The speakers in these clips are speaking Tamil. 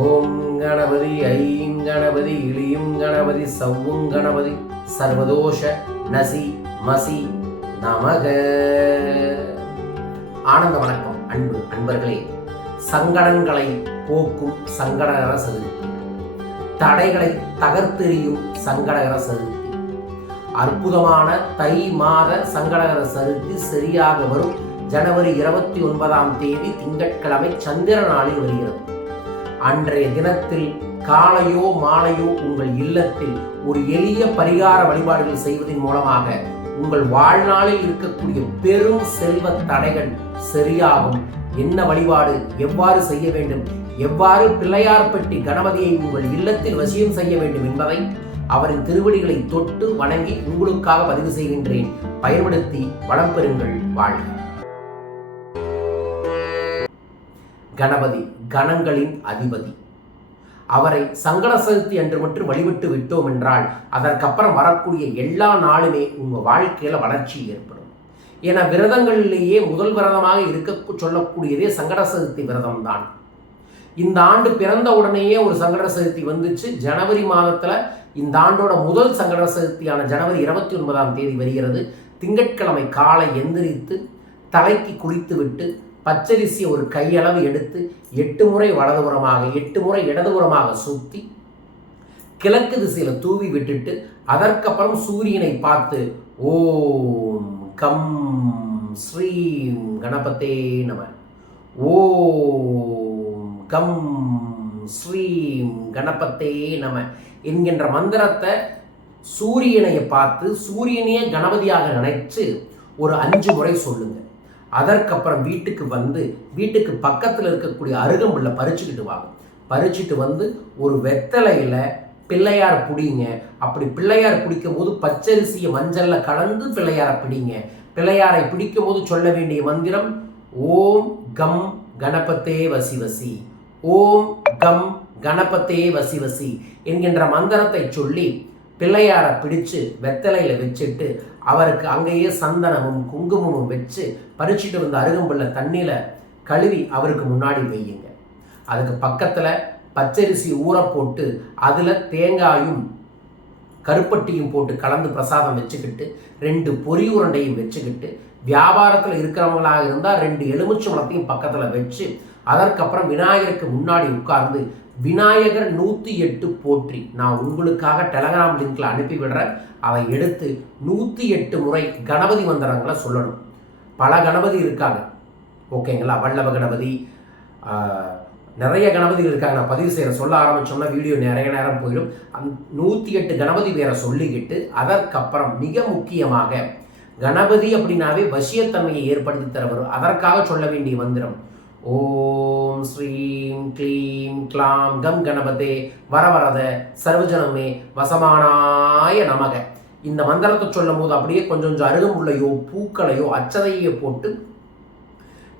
ஓம் கணபதி ஐம் கணபதி இளியும் கணபதி சவ்வும் கணபதி சர்வதோஷ நசி மசி நமக. ஆனந்த வணக்கம் அன்பு அன்பர்களே. சங்கடங்களை போக்கும் சங்கடகர சதுர்த்தி தடைகளை தகர்த்தெறியும் சங்கடகர சதுர்த்தி அற்புதமான தை மாத சங்கடகர சதுர்த்தி சரியாக வரும் ஜனவரி இருபத்தி ஒன்பதாம் தேதி திங்கட்கிழமை சந்திர நாளில் வருகிறது. அன்றைய தினத்தில் காலையோ மாலையோ உங்கள் இல்லத்தில் ஒரு எளிய பரிகார வழிபாடுகள் செய்வதன் மூலமாக உங்கள் வாழ்நாளில் இருக்கக்கூடிய பெரும் செல்வ தடைகள் சரியாகும். என்ன வழிபாடு? எவ்வாறு செய்ய வேண்டும்? எவ்வாறு பிள்ளையார்பட்டி கணபதியை உங்கள் இல்லத்தில் வசியம் செய்ய வேண்டும் என்பதை அவரின் திருவடிகளை தொட்டு வணங்கி உங்களுக்காக பதிவு செய்கின்றேன். பயன்படுத்தி வளம் பெறுங்கள் வாழ்க. கணபதி கணங்களின் அதிபதி. அவரை சங்கட சதுர்த்தி அன்று மட்டும் வழிபட்டு விட்டோம் என்றால் அதற்கப்புறம் வரக்கூடிய எல்லா நாளுமே உங்க வாழ்க்கையில வளர்ச்சி ஏற்படும். என விரதங்களிலேயே முதல் விரதமாக இருக்க சொல்லக்கூடியதே சங்கட சதுர்த்தி விரதம் தான் இந்த ஆண்டு பிறந்த உடனேயே ஒரு சங்கட சதுர்த்தி வந்துச்சு. ஜனவரி மாதத்துல இந்த ஆண்டோட முதல் சங்கட சதுர்த்தியான ஜனவரி இருபத்தி ஒன்பதாம் தேதி வருகிறது. திங்கட்கிழமை காலை எந்திரித்து தலைக்கு குளித்து விட்டு பச்சரிசியை ஒரு கையளவு எடுத்து எட்டு முறை வலதுபுறமாக எட்டு முறை இடதுபுறமாக சுற்றி கிழக்கு திசையில் தூவி விட்டுட்டு அதற்கப்புறம் சூரியனை பார்த்து ஓம் கம் ஸ்ரீம் கணபத்தே நம. ஓம் கம் ஸ்ரீம் கணபத்தே நம என்கின்ற மந்திரத்தை சூரியனை பார்த்து சூரியனையே கணபதியாக நினைச்சு ஒரு அஞ்சு முறை சொல்லுங்கள் அதற்கப்புறம் வீட்டுக்கு வந்து வீட்டுக்கு பக்கத்தில் இருக்கக்கூடிய அருகம்புல்ல பறிச்சுக்கிட்டு வாங்க. பறிச்சுட்டு வந்து ஒரு வெத்தலையில் பிள்ளையார் பிடிங்க. அப்படி பிள்ளையார் பிடிக்கும் போது பச்சரிசியை மஞ்சளில் கலந்து பிள்ளையாரை பிடிங்க. பிள்ளையாரை பிடிக்கும் போது சொல்ல வேண்டிய மந்திரம் ஓம் கம் கணபத்தே வசி வசி. ஓம் கம் கணபத்தே வசி வசி என்கின்ற மந்திரத்தை சொல்லி பிள்ளையாரை பிடிச்சு வெத்தலையில் வச்சுட்டு அவருக்கு அங்கேயே சந்தனமும் குங்குமமும் வச்சு பறிச்சுட்டு வந்த அருகம்புள்ள தண்ணியில் கழுவி அவருக்கு முன்னாடி வையுங்க. அதுக்கு பக்கத்தில் பச்சரிசி ஊற போட்டு அதில் தேங்காயும் கருப்பட்டியும் போட்டு கலந்து பிரசாதம் வச்சுக்கிட்டு ரெண்டு பொறி உருண்டையும் வச்சுக்கிட்டு வியாபாரத்தில் இருக்கிறவங்களாக இருந்தால் ரெண்டு எலுமிச்சம்பளத்தையும் பக்கத்தில் வச்சு அதற்கப்புறம் விநாயகருக்கு முன்னாடி உட்கார்ந்து விநாயகர் நூற்றி எட்டு போற்றி. நான் உங்களுக்காக டெலகிராம் லிங்கில் அனுப்பி விடுறேன் அதை எடுத்து நூற்றி எட்டு முறை கணபதி மந்திரங்களை சொல்லணும். பல கணபதி இருக்காங்க. ஓகேங்களா? வல்லப கணபதி நிறைய கணபதி இருக்காங்க. நான் பதிவு செய்கிற சொல்ல ஆரம்பிச்சோம்னா வீடியோ நிறைய நேரம் போயிடும். அந் நூற்றி எட்டு கணபதி பேரை சொல்லிக்கிட்டு அதற்கப்புறம் மிக முக்கியமாக கணபதி அப்படின்னாவே வசியத்தன்மையை ஏற்படுத்தி தரவர் அதற்காக சொல்ல வேண்டிய மந்திரம். ஓம் ஸ்ரீம் க்ளீம் க்ளாம் கம் கணபதே வரவரத சர்வஜனமே வசமானாய நமக. இந்த மந்திரத்தை சொல்லும் போது அப்படியே கொஞ்சம் கொஞ்சம் அருகம்புள்ளையோ பூக்களையோ அச்சதையோ போட்டு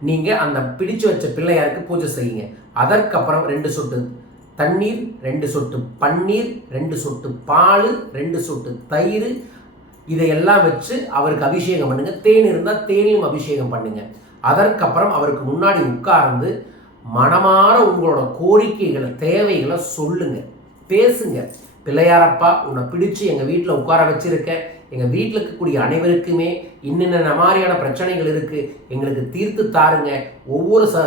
நீங்கள் அந்த பிடிச்சு வச்ச பிள்ளையாருக்கு பூஜை செய்யுங்க. அதற்கப்புறம் ரெண்டு சொட்டு தண்ணீர் ரெண்டு சொட்டு பன்னீர் ரெண்டு சொட்டு பால் ரெண்டு சொட்டு தயிர். இதையெல்லாம் வச்சு அவருக்கு அபிஷேகம் பண்ணுங்கள் தேன் இருந்தால் தேனையும் அபிஷேகம் பண்ணுங்கள் அதற்கப்புறம் அவருக்கு முன்னாடி உட்கார்ந்து மனமாற உங்களோட கோரிக்கைகளை தேவைகளை சொல்லுங்க. பேசுங்க. பிள்ளையாரப்பா உன்னை பிடிச்சு எங்கள் வீட்டில் உட்கார வச்சிருக்கேன் எங்கள் வீட்டில் இருக்கக்கூடிய அனைவருக்குமே இன்னென்ன மாதிரியான பிரச்சனைகள் இருக்குது எங்களுக்கு தீர்த்து தாருங்க. ஒவ்வொரு ச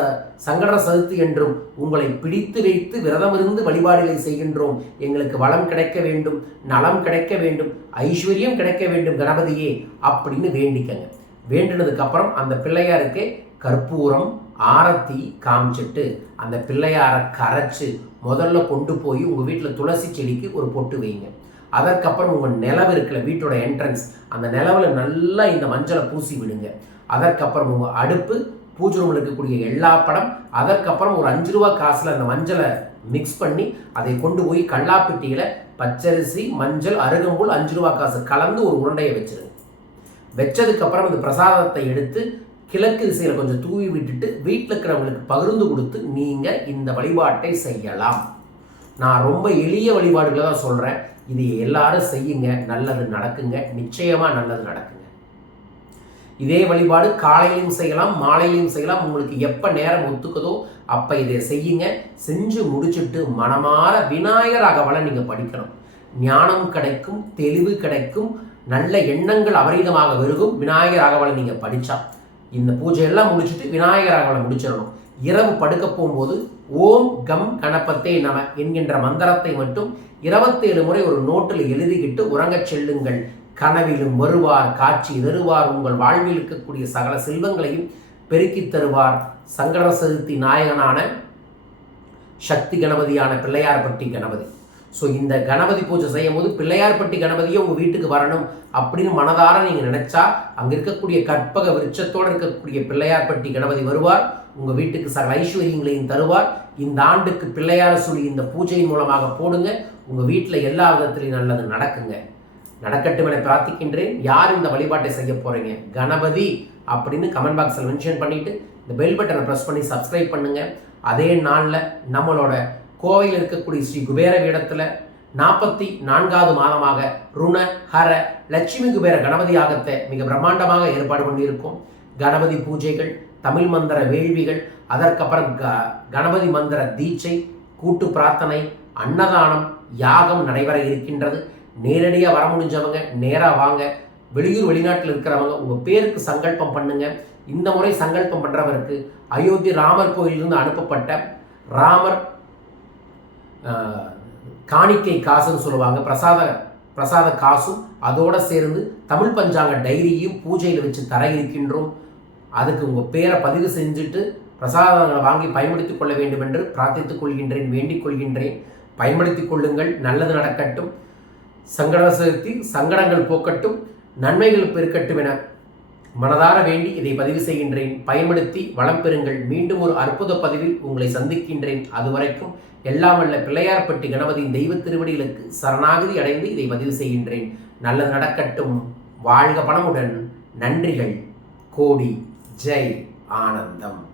சங்கட சதுர்த்தி என்றும் உங்களை பிடித்து வைத்து விரதம் இருந்து வழிபாடுகளை செய்கின்றோம். எங்களுக்கு வளம் கிடைக்க வேண்டும் நலம் கிடைக்க வேண்டும் ஐஸ்வர்யம் கிடைக்க வேண்டும் கணபதியே அப்படின்னு வேண்டிக்கங்க. வேண்டினதுக்கப்புறம் அந்த பிள்ளையாருக்கு கற்பூரம் ஆரத்தி காமிச்சிட்டு அந்த பிள்ளையாரை கரைச்சி முதல்ல கொண்டு போய் உங்கள் வீட்டில் துளசி செடிக்கு ஒரு பொட்டு வைங்க. அதற்கப்புறம் உங்கள் நிலவு இருக்கிற வீட்டோட என்ட்ரன்ஸ் அந்த நிலவில் நல்லா இந்த மஞ்சளை பூசி விடுங்க. அதற்கப்புறம் உங்கள் அடுப்பு பூஜை ரூமில் இருக்கக்கூடிய எல்லா படம் அதற்கப்புறம் ஒரு அஞ்சு ரூபா காசில் அந்த மஞ்சளை மிக்ஸ் பண்ணி அதை கொண்டு போய் கல்லாப்பெட்டியில் பச்சரிசி மஞ்சள் அருகம்புல் அஞ்சு ரூபா காசு கலந்து ஒரு உருண்டையை வச்சிருங்க. வச்சதுக்கப்புறம் அந்த பிரசாதத்தை எடுத்து கிழக்கு திசையில் கொஞ்சம் தூவி விட்டுட்டு வீட்டில் இருக்கிறவங்களுக்கு பகிர்ந்து கொடுத்து நீங்கள் இந்த வழிபாட்டை செய்யலாம். நான் ரொம்ப எளிய வழிபாடுகளை தான் சொல்கிறேன் இது எல்லாரும் செய்யுங்க. நல்லது நடக்குங்க. நிச்சயமாக நல்லது நடக்குங்க. இதே வழிபாடு காலையிலும் செய்யலாம் மாலையிலும் செய்யலாம். உங்களுக்கு எப்போ நேரம் ஒத்துக்குதோ அப்போ இதை செய்யுங்க. செஞ்சு முடிச்சுட்டு மனமார விநாயகர் அகவலை நீங்கள் படிக்கணும். ஞானம் கிடைக்கும் தெளிவு கிடைக்கும் நல்ல எண்ணங்கள் அபரீதமாக விருகும். விநாயகர் அகவலை நீங்கள் படித்தா இந்த பூஜையெல்லாம் முடிச்சுட்டு விநாயகர் அகவலை முடிச்சிடணும். இரவு படுக்க போகும்போது ஓம் கம் கணபத்தே நம என்கின்ற மந்திரத்தை மட்டும் இருபத்தேழு முறை ஒரு நோட்டில் எழுதிக்கிட்டு உறங்கச் செல்லுங்கள். கனவிலும் வருவார் காட்சி தருவார் உங்கள் வாழ்வில் இருக்கக்கூடிய சகல செல்வங்களையும் பெருக்கித் தருவார். சங்கட சதுர்த்தி நாயகனான சக்தி கணபதியான பிள்ளையார்பட்டி கணபதி. ஸோ இந்த கணபதி பூஜை செய்யும் போது பிள்ளையார்பட்டி கணபதியை உங்கள் வீட்டுக்கு வரணும் அப்படின்னு மனதார நீங்கள் நினச்சா அங்கே இருக்கக்கூடிய கற்பக விருட்சத்தோடு இருக்கக்கூடிய பிள்ளையார்பட்டி கணபதி வருவார். உங்கள் வீட்டுக்கு சகல ஐஸ்வர்யங்களையும் தருவார். இந்த ஆண்டுக்கு பிள்ளையார் சொல்லி இந்த பூஜையின் மூலமாக போடுங்க. உங்கள் வீட்டில் எல்லா விதத்திலையும் நல்லது நடக்குங்க. நடக்கட்டும் என பிரார்த்திக்கின்றேன். யார் இந்த வழிபாட்டை செய்ய போகிறீங்க கணபதி அப்படின்னு கமெண்ட் பாக்ஸில் மென்ஷன் பண்ணிவிட்டு இந்த பெல் பட்டனை ப்ரெஸ் பண்ணி சப்ஸ்கிரைப் பண்ணுங்கள் அதே நாளில் நம்மளோட கோவையில் இருக்கக்கூடிய ஸ்ரீ குபேர பீடத்தில் நாற்பத்தி நான்காவது மாதமாக ருண ஹர லட்சுமி குபேர கணபதி யாகத்தை மிக பிரம்மாண்டமாக ஏற்பாடு பண்ணியிருக்கோம். கணபதி பூஜைகள் தமிழ் மந்திர வேள்விகள் அதற்கப்புறம் க கணபதி மந்திர தீட்சை கூட்டு பிரார்த்தனை அன்னதானம் யாகம் நடைபெற இருக்கின்றது. நேரடியாக வர முடிஞ்சவங்க நேராக வாங்க. வெளியூர் வெளிநாட்டில் இருக்கிறவங்க உங்கள் பேருக்கு சங்கல்பம் பண்ணுங்க. இந்த முறை சங்கல்பம் பண்ணுறவருக்கு அயோத்தி ராமர் கோயிலிருந்து அனுப்பப்பட்ட ராமர் காணிக்கை காசுன்னு சொல்லுவாங்க. பிரசாத பிரசாத காசும் அதோடு சேர்ந்து தமிழ் பஞ்சாங்க டைரியும் பூஜையில் வச்சு தர இருக்கின்றோம். அதுக்கு உங்கள் பேரை பதிவு செஞ்சுட்டு பிரசாதங்களை வாங்கி பயன்படுத்திக் கொள்ள வேண்டும் என்று பிரார்த்தித்துக் கொள்கின்றேன் வேண்டிக் கொள்கின்றேன். பயன்படுத்திக் கொள்ளுங்கள் நல்லது நடக்கட்டும். சங்கட செலுத்தி சங்கடங்கள் போக்கட்டும் நன்மைகள் பெருக்கட்டும் என மனதார வேண்டி இதை பதிவு செய்கின்றேன். பயன்படுத்தி வளம் பெறுங்கள். மீண்டும் ஒரு அற்புத பதிவில் உங்களை சந்திக்கின்றேன். அதுவரைக்கும் எல்லாம் வல்ல பிள்ளையார்பட்டி கணபதியின் தெய்வ திருவடிகளுக்கு சரணாகதி அடைந்து இதை பதிவு செய்கின்றேன். நல்லது நடக்கட்டும். வாழ்க பணமுடன் நன்றிகள். கோடி. ஜெய். ஆனந்தம்.